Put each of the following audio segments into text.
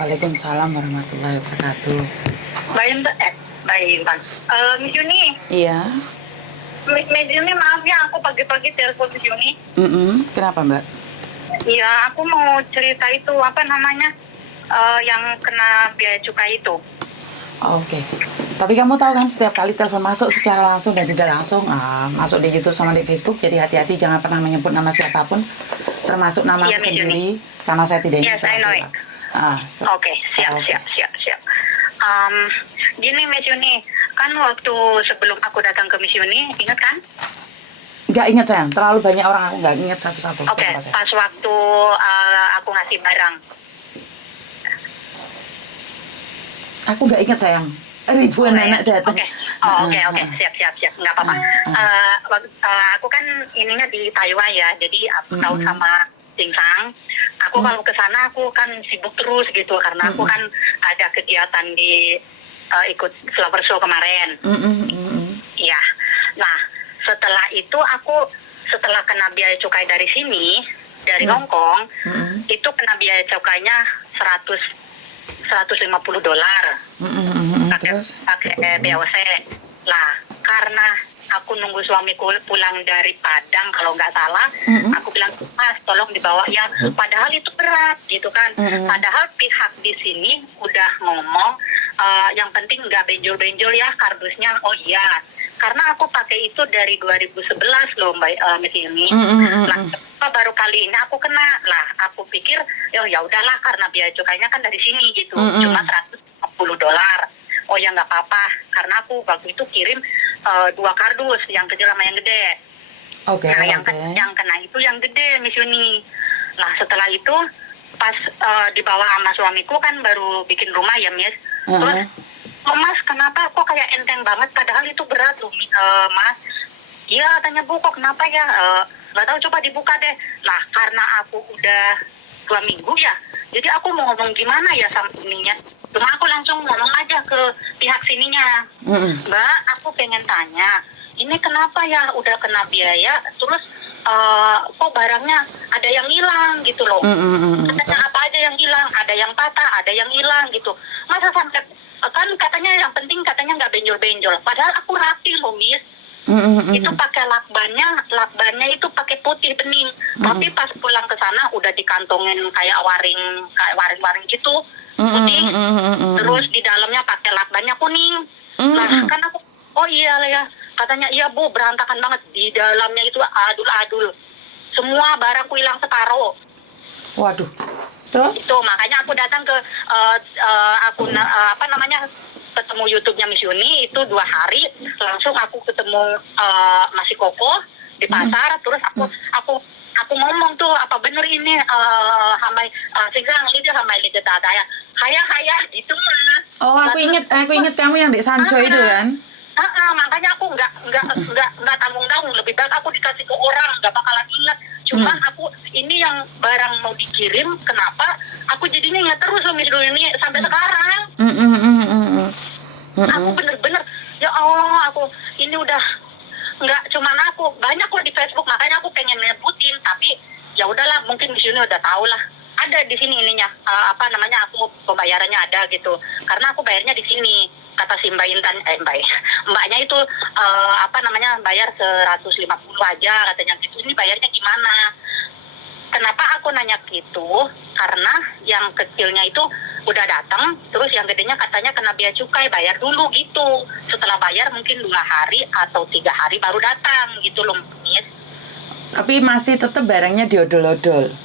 Waalaikumsalam warahmatullahi wabarakatuh. Baik, Intan. Miss Yuni, Iya. Miss Yuni, maaf ya, aku pagi-pagi telepon Miss Yuni. Kenapa Mbak? Iya, aku mau cerita itu, yang kena biaya cukai itu. Oke. Tapi kamu tahu kan setiap kali telepon masuk secara langsung dan tidak langsung, masuk di YouTube sama di Facebook, jadi hati-hati jangan pernah menyebut nama siapapun, termasuk nama Iya, aku Miss sendiri, karena saya tidak ingin Yes, I know it. Oke, siap. Gini Miss Yuni, kan waktu sebelum aku datang ke Miss Yuni, ingat kan? Nggak ingat sayang, terlalu banyak orang aku nggak ingat satu-satu. Oke, pas waktu aku ngasih barang. Aku nggak ingat sayang, ribuan anak datang. Oke, siap, nggak apa-apa. Aku kan ininya di Taiwan ya, jadi aku tahu sama Jingsang. Aku kalau ke sana aku kan sibuk terus gitu, karena aku kan ada kegiatan di ikut flower show kemarin. Ya, nah setelah itu setelah kena biaya cukai dari sini, dari Hong Kong, itu kena biaya cukainya $150 pakai BOC. Lah, karena aku nunggu suamiku pulang dari Padang kalau nggak salah, aku bilang, Mas tolong dibawa ya, padahal itu berat gitu kan. Padahal pihak di sini udah ngomong yang penting nggak benjol-benjol ya kardusnya. Oh iya, karena aku pakai itu dari 2011 loh Mbak Miss ini. Nah, baru kali ini aku kena. Lah, aku pikir ya udahlah karena biaya cukainya kan dari sini gitu. Cuma $150. Oh ya nggak apa-apa, karena aku waktu itu kirim 2 kardus, yang kecil sama yang gede. Yang kena itu yang gede, Miss Yuni. Nah, setelah itu pas dibawa sama suamiku kan baru bikin rumah ya, Miss. Terus, oh Mas, kenapa kok kayak enteng banget, padahal itu berat loh, Mas. Iya, tanya Bu, kok kenapa ya? Nggak tahu, coba dibuka deh. Lah, karena aku udah 2 minggu ya, jadi aku mau ngomong gimana ya sama ininya. Cuma aku langsung ngomong aja ke pihak sininya. Mbak, aku pengen tanya, ini kenapa ya udah kena biaya, terus kok barangnya ada yang hilang gitu loh. Katanya apa aja yang hilang, ada yang patah, ada yang hilang gitu. Masa sampai, kan katanya yang penting katanya nggak benjol-benjol. Padahal aku rapi loh, Miss. Itu pakai lakbannya itu pakai putih bening. Tapi pas pulang ke sana udah dikantongin kayak waring gitu putih. Terus di dalamnya pakai lakbannya kuning. Nah kan aku, oh iya lah ya, katanya iya Bu, berantakan banget di dalamnya itu, adul-adul. Semua barangku hilang separuh. Waduh. Terus? Itu makanya aku datang ke ketemu YouTube-nya Miss Yuni itu 2 hari, langsung aku ketemu Masih Koko di pasar. Terus aku ngomong tuh, apa bener ini hamai Singsang lidah hamai lidah tataya haya gitu Mas. Oh, aku inget kamu yang di Sancho itu kan? Makanya aku nggak tanggung-tanggung, lebih baik aku dikasih ke orang, nggak bakalan ingat. Cuman aku ini yang barang mau dikirim, kenapa aku jadinya ingat terus loh Miss Yuni sampai sekarang. Aku bener-bener ya Allah, aku ini udah nggak cuman aku, banyak kok di Facebook, makanya aku pengen nyebutin, tapi ya udahlah, mungkin Miss Yuni udah tahu lah. Ada di sini ininya, aku pembayarannya ada gitu, karena aku bayarnya di sini. Kata si Mbak Intan, mbaknya itu bayar 150 aja katanya gitu. Ini bayarnya gimana? Kenapa aku nanya gitu? Karena yang kecilnya itu udah datang, terus yang gedenya katanya kena biaya cukai, bayar dulu gitu. Setelah bayar mungkin 2 hari atau 3 hari baru datang gitu loh, Miss. Tapi masih tetap barangnya diodol-odol.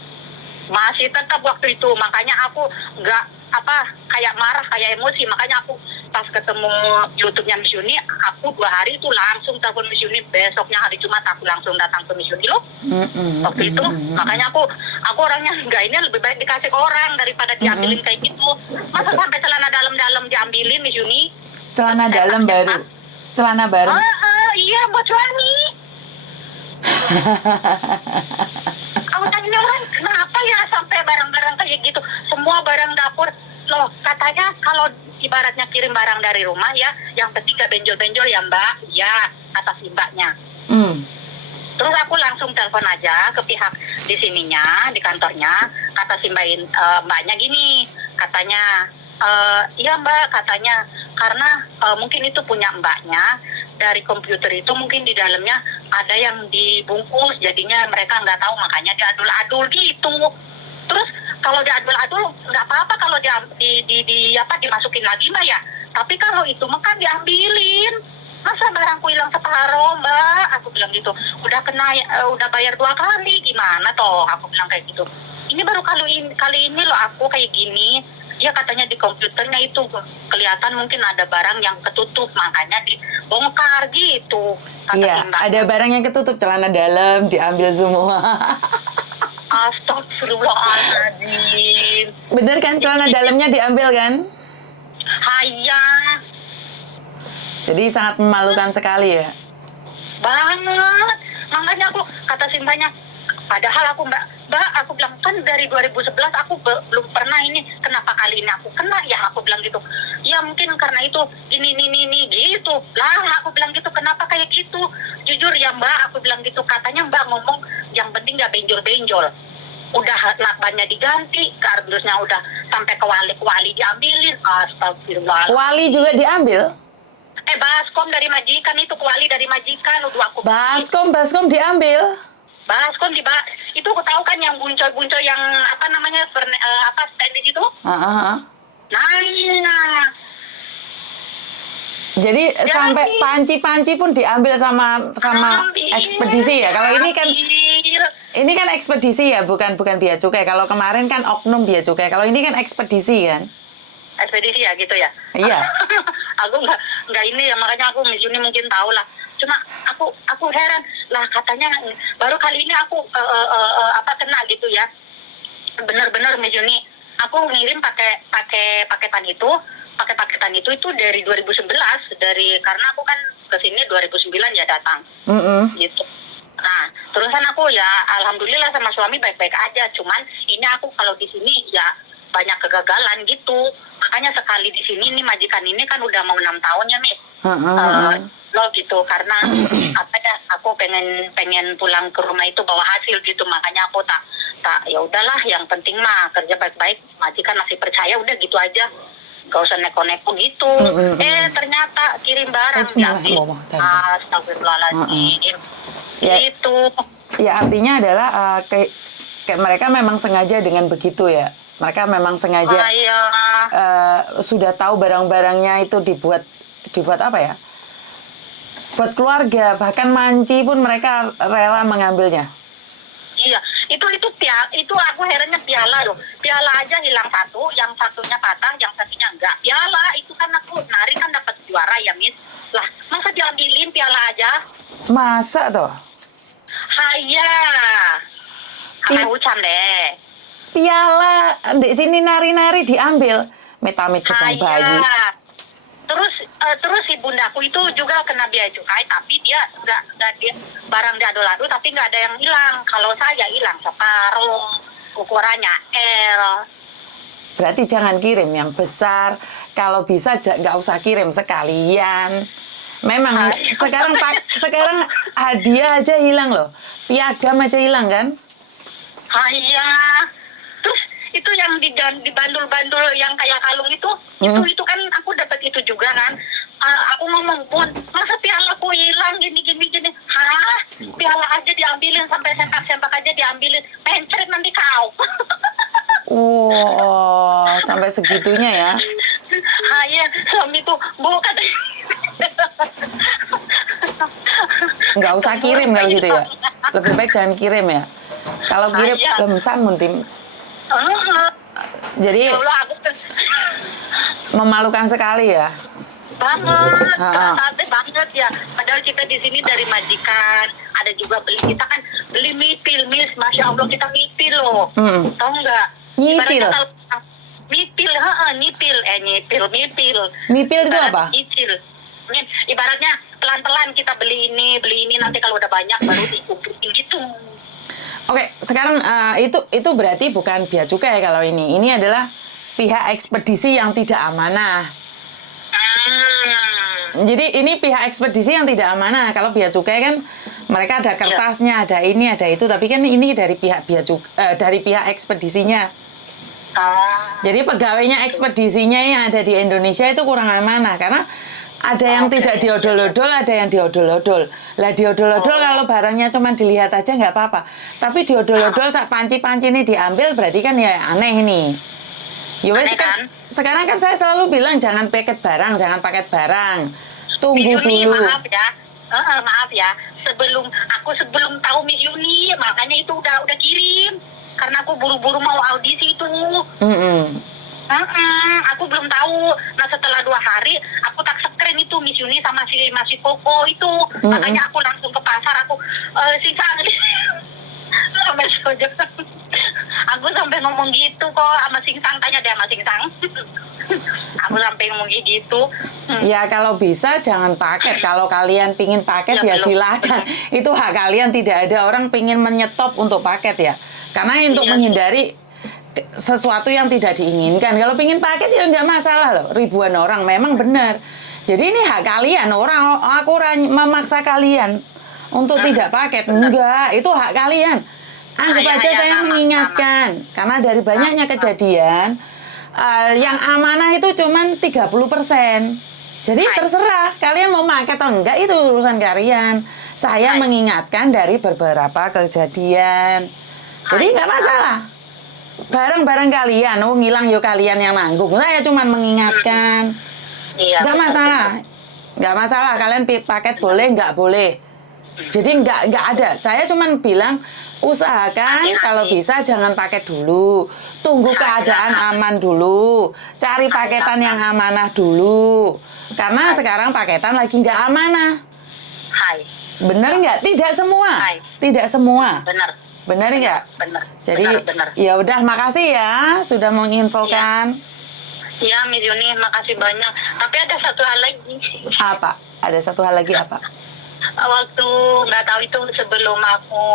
Masih tetap waktu itu, makanya aku kayak marah, kayak emosi. Makanya aku pas ketemu YouTube-nya Miss Yuni, aku 2 hari itu langsung telepon Miss Yuni. Besoknya hari Jumat aku langsung datang ke Miss Yuni loh. Waktu itu, makanya aku orangnya enggak, ini lebih baik dikasih ke orang daripada diambilin kayak gitu. Masa sampai celana dalam-dalam diambilin Miss Yuni? Celana dalam baru? Celana baru? Iya, buat suami. Aku tanya orang, kenapa ya sampai barang-barang kayak gitu? Semua barang dapur. Loh, katanya kalau ibaratnya kirim barang dari rumah ya, yang penting gak benjol-benjol ya Mbak. Ya, kata si Mbaknya. Terus aku langsung telepon aja ke pihak di sininya, di kantornya. Kata si Mbaknya gini, katanya, iya Mbak, katanya karena mungkin itu punya Mbaknya, dari komputer itu mungkin di dalamnya ada yang dibungkus, jadinya mereka nggak tahu, makanya diadul-adul gitu. Terus kalau diadul-adul nggak apa-apa kalau dimasukin lagi Mbak ya, tapi kalau itu mah kan diambilin. Masa barangku hilang separuh Mbak, aku bilang gitu. Udah udah bayar 2 kali, gimana toh, aku bilang kayak gitu. Ini baru kali ini loh aku kayak gini. Ya katanya di komputernya itu kelihatan mungkin ada barang yang ketutup, makanya dibongkar gitu. Iya, ada barang yang ketutup, celana dalam diambil semua. Astagfirullahaladzim. Bener kan, celana dalamnya diambil kan? Haya. Jadi sangat memalukan sekali ya. Banget. Makanya aku kata si Mbaknya, padahal aku Mbak, aku bilang kan dari 2011 aku belum pernah ini, kenapa kali ini aku kena ya, aku bilang gitu. Ya mungkin karena itu ini gitu. Lah aku bilang gitu, kenapa kayak gitu? Jujur ya Mbak, aku bilang gitu. Katanya Mbak ngomong yang penting gak benjol-benjol. Udah lakbannya diganti, kardusnya udah sampai ke wali diambilin. Astagfirullah. Wali juga diambil? Baskom dari majikan itu, kuali dari majikan, udah aku Baskom diambil? Baskom itu aku tahu kan yang buncol-buncol yang apa namanya stainless itu. Nah, jadi sampai panci-panci pun diambil sama ekspedisi ya. Kalau ini kan ekspedisi ya, bukan bea cukai. Kalau kemarin kan oknum bea cukai. Kalau ini kan ekspedisi kan. Ekspedisi ya gitu ya. Iya. Aku nggak ini ya, makanya aku Juni mungkin tahu lah. Cuma aku heran lah, katanya baru kali ini aku kena gitu ya. Benar-benar Juni aku ngirim pakai paketan itu dari 2011, karena aku kan kesini 2009 ya datang. Gitu. Nah, terusan aku ya alhamdulillah sama suami baik-baik aja. Cuman ini aku kalau di sini ya banyak kegagalan gitu. Makanya sekali di sini nih majikan ini kan udah mau 6 tahun ya, Miss. Loh gitu, karena aku pengen pulang ke rumah itu bawa hasil gitu. Makanya aku tak ya udahlah, yang penting mah kerja baik-baik, majikan masih percaya, udah gitu aja. Gak usah neko-neko gitu. Ternyata kirim barang diambil. Astagfirullahaladzim. Gitu. Ya artinya adalah kayak mereka memang sengaja dengan begitu ya. Mereka memang sengaja sudah tahu barang-barangnya itu dibuat apa ya? Buat keluarga, bahkan manci pun mereka rela mengambilnya. Iya, itu aku herannya piala loh. Piala aja hilang satu, yang satunya patah, yang satunya enggak. Piala itu kan aku nari kan dapat juara ya, Miss. Lah, masa diambilin piala aja? Masa toh? Haya. Ucap deh. Piala di sini nari-nari diambil, metamit Jepang bayi. Terus si bundaku itu juga kena bea cukai, tapi dia nggak barang diadol-adol, tapi nggak ada yang hilang. Kalau saya hilang separuh, ukurannya L. Berarti jangan kirim yang besar. Kalau bisa nggak usah kirim sekalian. Memang sekarang hadiah aja hilang loh, piagam aja hilang kan? Iya. Terus itu yang dibandul-bandul yang kayak kalung itu kan aku dapat itu juga kan. Aku ngomong, Bun, masa pialaku hilang gini. Hah? Piala aja diambilin, sampai sempak aja diambilin. Mencret nanti kau. Wow, sampai segitunya ya. Iya, suami tuh, Bu, katanya. Nggak usah kirim kalau gitu ya. Lebih baik jangan kirim ya. Kalau kirim lemsan muntim. Jadi memalukan sekali ya. Banget ya. Padahal kita di sini dari majikan, ada juga kita kan beli mipil, Miss. Masya Allah, kita mipil loh. Tahu nggak? Nyicil. Mipil. Mipil itu apa? Nyicil. Ibaratnya pelan-pelan kita beli ini, nanti kalau udah banyak baru dikumpulin gitu. Oke, sekarang itu berarti bukan bea cukai kalau ini. Ini adalah pihak ekspedisi yang tidak amanah. Jadi ini pihak ekspedisi yang tidak amanah. Kalau bea cukai kan mereka ada kertasnya, ada ini, ada itu. Tapi kan ini dari pihak dari pihak ekspedisinya. Oh. Jadi pegawainya ekspedisinya yang ada di Indonesia itu kurang amanah karena ada yang tidak diodol-odol, ada yang diodol-odol. Lah diodol-odol kalau barangnya cuma dilihat aja nggak apa-apa. Tapi diodol-odol saat panci-panci ini diambil berarti kan ya aneh nih. Ya wes sekarang kan saya selalu bilang jangan paket barang, jangan paket barang. Tunggu Miss Yuni, dulu. maaf ya. Sebelum tahu Miss Yuni, makanya itu udah kirim. Karena aku buru-buru mau audisi itu. Aku belum tahu. Nah setelah 2 hari, aku tak sekeren itu Miss Yuni sama si Koko itu. Makanya aku langsung ke pasar. Aku Singsang sampai sojo. Aku sampai ngomong gitu kok sama Singsang, tanya deh sama Singsang. Aku sampai ngomong gitu. Ya kalau bisa jangan paket. Kalau kalian pingin paket ya silakan. Itu hak kalian. Tidak ada orang pingin menyetop untuk paket ya. Karena untuk menghindari sesuatu yang tidak diinginkan. Kalau pingin paket ya nggak masalah loh. Ribuan orang memang benar. Jadi ini hak kalian. Aku memaksa kalian untuk tidak paket. Enggak, itu hak kalian. Anggap aja saya mengingatkan. Karena dari banyaknya kejadian yang amanah itu cuman 30%. Jadi terserah kalian mau pakai atau enggak, itu urusan kalian. Saya mengingatkan dari beberapa kejadian. Jadi nggak masalah. Barang-barang kalian, ngilang yo kalian yang nanggung. Saya cuma mengingatkan. Nggak masalah. Nggak masalah. Kalian paket boleh, nggak boleh. Jadi nggak ada. Saya cuma bilang usahakan kalau bisa jangan paket dulu. Tunggu keadaan aman dulu. Cari paketan yang amanah dulu. Karena sekarang paketan lagi nggak amanah. Bener nggak? Tidak semua. Tidak semua. Benar nggak? Benar. Jadi ya udah, makasih ya sudah menginfokan. Iya, Miss Yuni, makasih banyak. Tapi ada satu hal lagi. Apa? Ada satu hal lagi apa? Waktu nggak tahu itu sebelum aku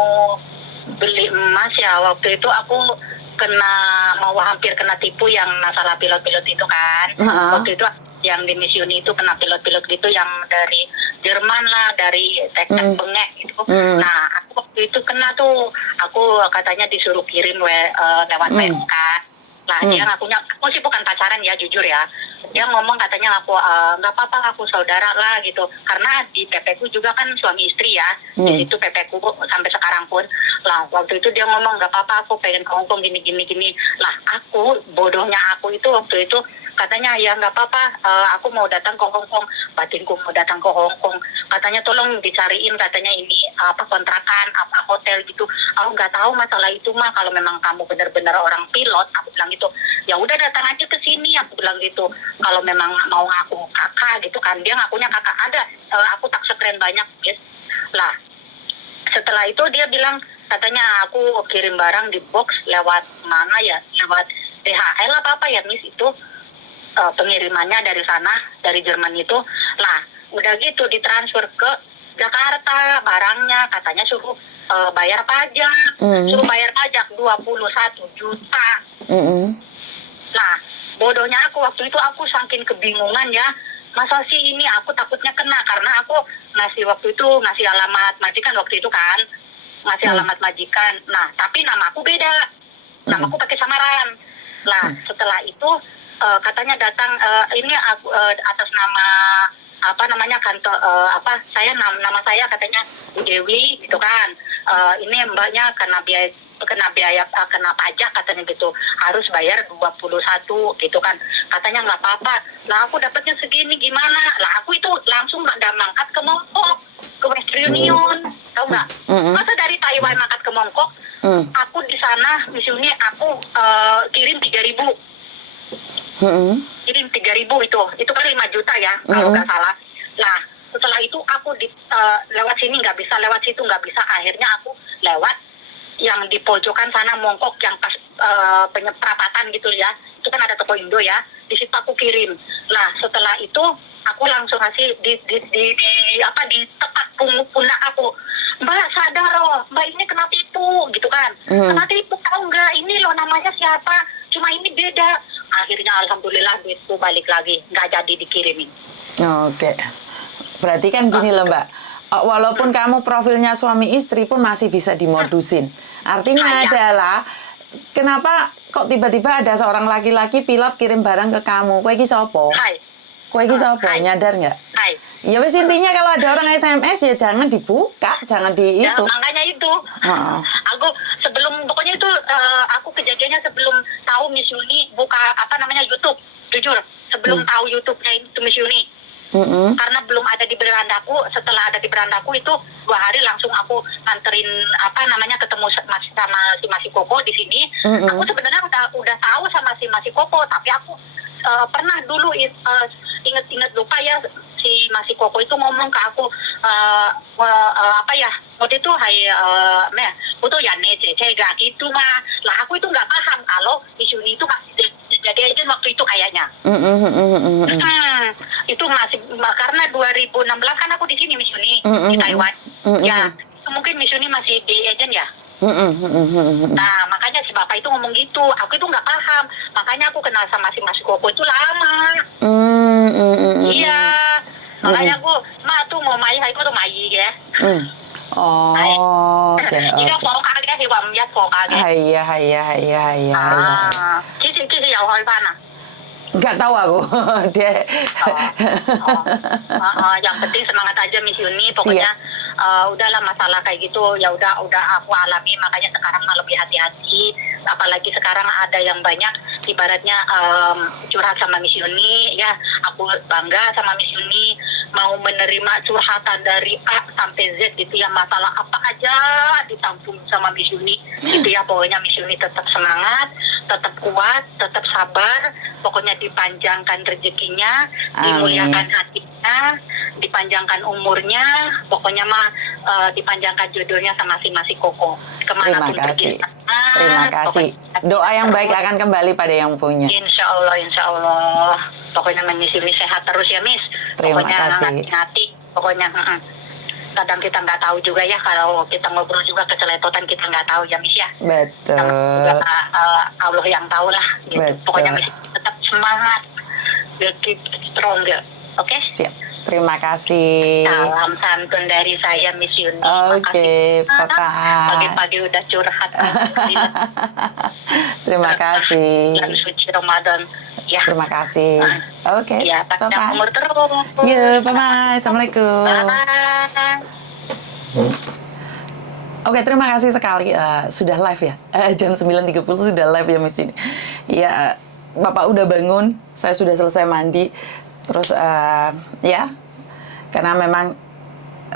beli emas ya, waktu itu aku hampir kena tipu yang masalah pilot-pilot itu kan. Waktu itu yang di Miss Yuni itu kena pilot-pilot gitu yang dari Jerman lah, dari teknik bengek gitu. Nah, aku waktu itu kena tuh, aku katanya disuruh kirim lewat WO kan. Nah, aku sih bukan pacaran ya, jujur ya. Dia ngomong katanya aku nggak apa-apa, aku saudara lah gitu. Karena di PP ku juga kan suami istri ya. Di situ PP ku sampai sekarang pun. Lah waktu itu dia ngomong nggak apa-apa, aku pengen ke Hongkong gini. Lah aku bodohnya aku itu waktu itu katanya ya nggak apa-apa, aku mau datang ke Hongkong, batinku mau datang ke Hongkong. Katanya tolong dicariin katanya ini kontrakan, hotel gitu. Aku nggak tahu masalah itu mah, kalau memang kamu benar-benar orang pilot, aku bilang gitu. Ya udah datang aja ke sini, aku bilang gitu. Kalau memang mau ngaku kakak gitu kan, dia ngakunya kakak. Ada aku tak sekeren banyak guys. Lah setelah itu dia bilang katanya aku kirim barang di box lewat mana ya, lewat DHL apa ya Miss, itu pengirimannya dari sana, dari Jerman itu. Lah udah gitu ditransfer ke Jakarta barangnya, katanya suruh bayar pajak, suruh bayar pajak 21 juta. Nah bodohnya aku waktu itu, aku saking kebingungan ya, masa sih ini, aku takutnya kena karena aku ngasih alamat majikan waktu itu kan, ngasih alamat majikan. Nah tapi nama aku beda, namaku pakai samaran. Lah setelah itu katanya datang ini aku atas nama kantor nama saya katanya Bu Dewi gitu kan. Ini mbaknya kena pajak katanya gitu, harus bayar 21 gitu kan. Katanya nggak apa-apa. Nah aku dapatnya segini gimana? Lah aku itu langsung nggak mangkat ke Mongkok, ke Western Union, tahu nggak? Masa dari Taiwan mangkat ke Mongkok? Aku di sana misalnya aku kirim 3.000. Kirim 3.000 itu kan 5 juta ya kalau nggak salah. Lah setelah itu aku lewat sini nggak bisa, lewat situ nggak bisa, akhirnya aku lewat yang di pojokan sana Mongkok yang pas perapatan gitu ya, itu kan ada toko Indo ya, di situ aku kirim. Lah setelah itu aku langsung ngasih di tepat pundak aku, Mbak sadar loh, Mbak ini kena tipu gitu kan. Kena tipu, tahu nggak, ini loh namanya siapa, cuma ini beda. Akhirnya alhamdulillah duitku balik lagi, nggak jadi dikirimin. Oke. Berarti kan gini loh Mbak, walaupun kamu profilnya suami istri pun masih bisa dimodusin. Artinya adalah kenapa kok tiba-tiba ada seorang laki-laki pilot kirim barang ke kamu? Kowe iki sapa? Hai. Kowe iki sapa? Hai. Nyadar nggak? Hai. Ya wes intinya kalau ada orang SMS ya jangan dibuka, jangan di Ya, itu. makanya itu. Heeh. Aku sebelum pokoknya itu aku kejadiannya sebelum tahu Miss Yuni buka YouTube. Jujur, sebelum tahu YouTube-nya itu Miss Yuni. Karena belum ada di berandaku, setelah ada di berandaku itu 2 hari langsung aku nganterin ketemu sama si Masi Koko di sini. Aku sebenarnya udah tahu sama si Masi Koko, tapi aku pernah dulu inget lupa ya, si Masi Koko itu ngomong ke aku waktu itu itu ya gak gitu mah lah, aku itu nggak paham kalau Miss Yuni itu masih jadi agent waktu itu kayaknya. Itu masih karena 2016 kan aku di sini Miss Yuni di Taiwan. Ya, itu mungkin Miss Yuni masih di agent ya. Nah, makanya si bapak itu ngomong gitu. Aku itu nggak paham. Makanya aku kenal sama si Mas Koko itu lama. Iya. Makanya aku, tuh mau main, aku tuh main ya. Oh, oke. Jika pokage thì bọn nhất pokage. Iya. Kisi有開翻啊？ Nggak tahu aku. Dia. Yang penting semangat aja Miss Yuni. Pokoknya udahlah, masalah kayak gitu ya udah aku alami, makanya sekarang mah lebih hati-hati. Apalagi sekarang ada yang banyak ibaratnya curhat sama Miss Yuni ya. Aku bangga sama Miss Yuni, mau menerima curhatan dari A sampai Z gitu ya, masalah apa aja ditampung sama Miss Yuni gitu ya. Pokoknya Miss Yuni tetap semangat, tetap kuat, tetap sabar, pokoknya dipanjangkan rezekinya, dimuliakan hatinya, dipanjangkan umurnya, pokoknya mah dipanjangkan jodohnya sama si Masi Koko. Kemanapun pergi. Terima kasih. Doa yang baik akan kembali pada yang punya. Insya Allah. Pokoknya Miss Yuni sehat terus ya Miss. Terima Pokoknya kasih. hati-hati. Pokoknya kadang kita nggak tahu juga ya, kalau kita ngobrol juga keceletotan kita nggak tahu ya Miss ya. Betul. Allah yang tahu lah gitu. Betul. Pokoknya Miss tetap semangat, keep strong ya. Oke? Siap. Terima kasih. Salam santun dari saya Miss Yuni. Oke, Papa. Pagi-pagi udah curhat. Terima kasih. Bulan suci Ramadan. Ya. Terima kasih. Oke. Ya, panjang umur terus. Iya, bye-bye. Assalamualaikum. Bye. Oke, terima kasih sekali. Sudah live ya? Jam 9.30 sudah live ya, Miss ini. Iya, Bapak udah bangun. Saya sudah selesai mandi. Terus, ya, karena memang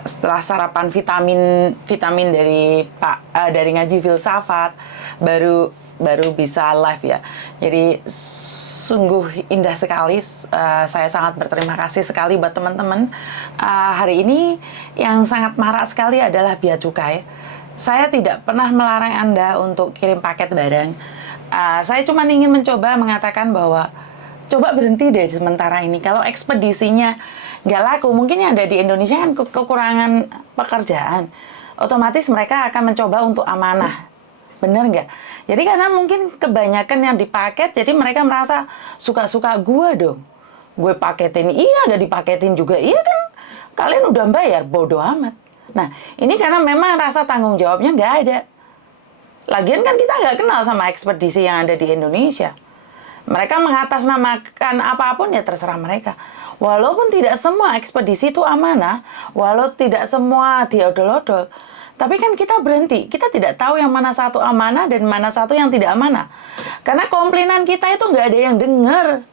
setelah sarapan vitamin dari dari ngaji filsafat, baru bisa live ya. Jadi sungguh indah sekali. Saya sangat berterima kasih sekali buat teman-teman. Hari ini yang sangat marak sekali adalah bea cukai. Saya tidak pernah melarang Anda untuk kirim paket barang. Saya cuma ingin mencoba mengatakan bahwa coba berhenti deh sementara ini. Kalau ekspedisinya nggak laku, mungkin yang ada di Indonesia kan kekurangan pekerjaan. Otomatis mereka akan mencoba untuk amanah. Bener nggak? Jadi karena mungkin kebanyakan yang dipaket, jadi mereka merasa suka-suka gue dong. Gue paketin, iya, nggak dipaketin juga, iya kan? Kalian udah bayar, bodoh amat. Nah, ini karena memang rasa tanggung jawabnya nggak ada. Lagian kan kita nggak kenal sama ekspedisi yang ada di Indonesia. Mereka mengatasnamakan apapun ya terserah mereka. Walaupun tidak semua ekspedisi itu amanah, walau tidak semua diodol-odol, tapi kan kita berhenti. Kita tidak tahu yang mana satu amanah dan mana satu yang tidak amanah. Karena komplainan kita itu nggak ada yang dengar.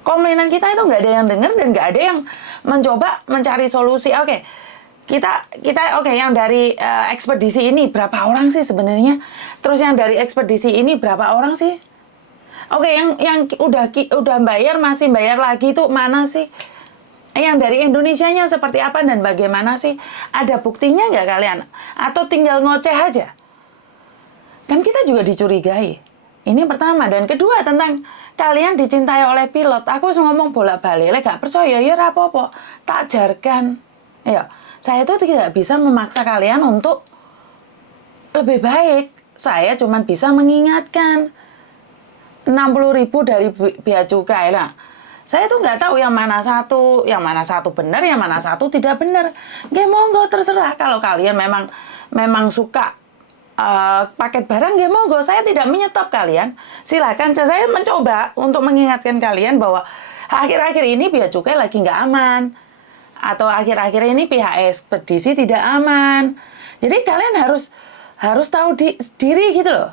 Komplainan kita itu nggak ada yang dengar dan nggak ada yang mencoba mencari solusi. Oke, kita oke, yang dari ekspedisi ini berapa orang sih sebenarnya? Terus yang dari ekspedisi ini berapa orang sih? Oke, yang udah bayar masih bayar lagi itu mana sih? Yang dari Indonesianya seperti apa dan bagaimana sih? Ada buktinya nggak kalian? Atau tinggal ngoceh aja? Kan kita juga dicurigai. Ini pertama. Dan kedua, tentang kalian dicintai oleh pilot. Aku harus ngomong bolak-balik. Gak percaya, ya rapopo. Tak ajarkan. Ya, saya itu tidak bisa memaksa kalian untuk lebih baik. Saya cuma bisa mengingatkan. 60.000 dari bea cukai. Nah, saya tuh nggak tahu yang mana satu benar, yang mana satu tidak benar. Nggak, monggo terserah. Kalau kalian memang suka paket barang ya monggo, saya tidak menyetop kalian. Silakan, saya mencoba untuk mengingatkan kalian bahwa akhir-akhir ini bea cukai lagi nggak aman. Atau akhir-akhir ini pihak ekspedisi tidak aman. Jadi kalian harus tahu diri gitu loh.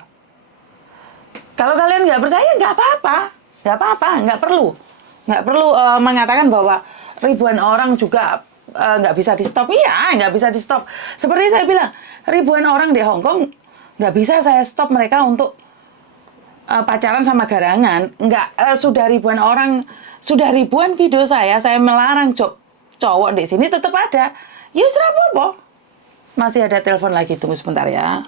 Kalau kalian nggak percaya, nggak apa-apa, nggak perlu mengatakan bahwa ribuan orang juga nggak bisa di stop. Iya, nggak bisa di stop. Seperti saya bilang, ribuan orang di Hong Kong nggak bisa saya stop mereka untuk pacaran sama garangan. Nggak, sudah ribuan video saya melarang cowok di sini tetap ada. Ya, serapa apa. Masih ada telepon lagi, tunggu sebentar ya.